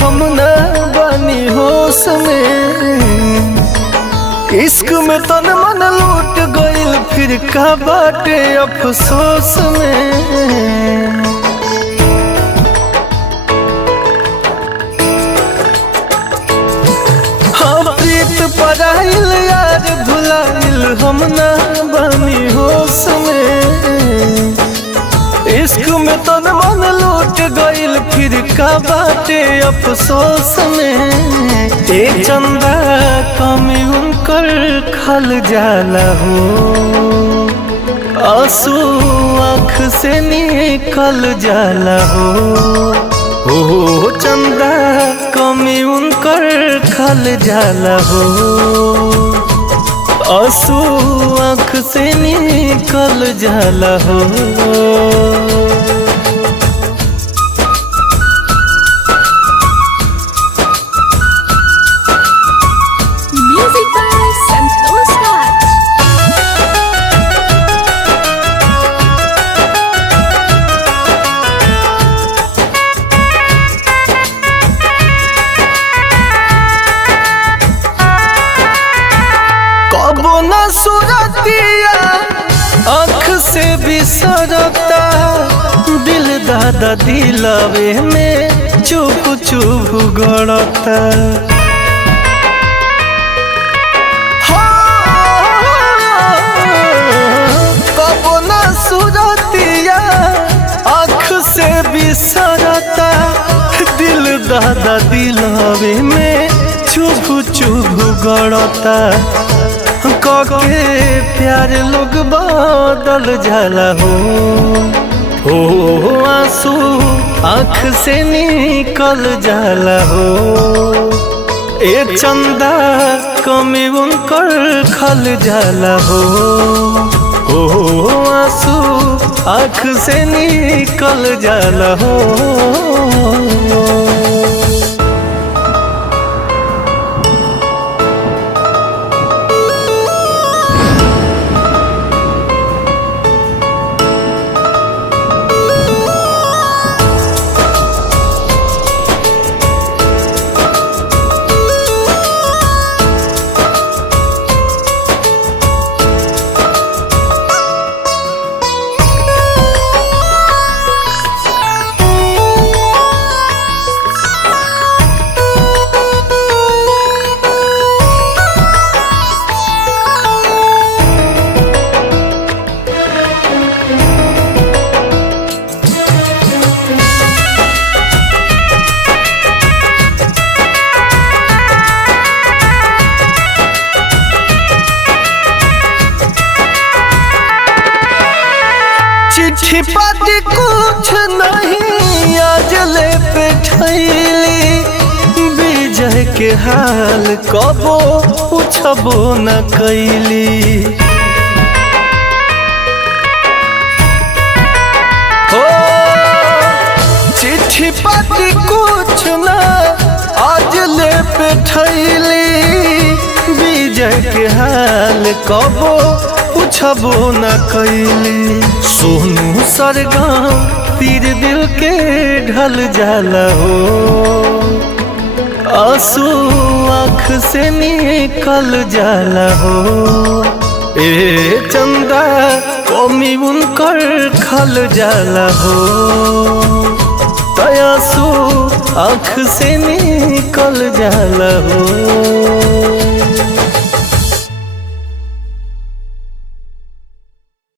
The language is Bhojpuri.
हम ना बानी होश में। इश्क में तन मन लूट गइल फिर का बाटे अफसोस में। हाँ प्रीत पराइल यार भुलाइल हम ना बानी होश में। इश्क में तन मन लूट गइल फिर का बाटे अफसोस में। ते चंदा कमी उनकर खल जाला हो, आंसू आँख से निकल जाला हो। ओ चंदा कमी उनकर खल जाला हो, आंसू आँख से निकल जाला हो। Music by Santosh Raj. कबो न सुरतिया आँख से बिसरता, दिल दादा दिलवे में चुप चुप गड़ता। कबो न सुरतिया आँख से बिसरता, दिल दादा दिलवे में चुप चुप गड़ता। के प्यार लोग बदल जाला हो, आंसू आँख से निकल जाला हो। ए चंदा कमी उनकर खल जाला हो, आंसू आँख से निकल जाला हो। चिट्ठी पाती कुछ नहीं आज ले पे ठैली, विजय के हाल कबो पूछबो न कैली। हो चिट्ठी पाती कुछ न आज ले पे ठैली, विजय के हाल कबो पूछबो न कैली। सोनू सरगम तीर दिल के ढल जाला हो, आंसू आँख से निकल जाला हो। ए चंदा कमी उनकर खल जाला हो, आंसू आँख से निकल जाला हो।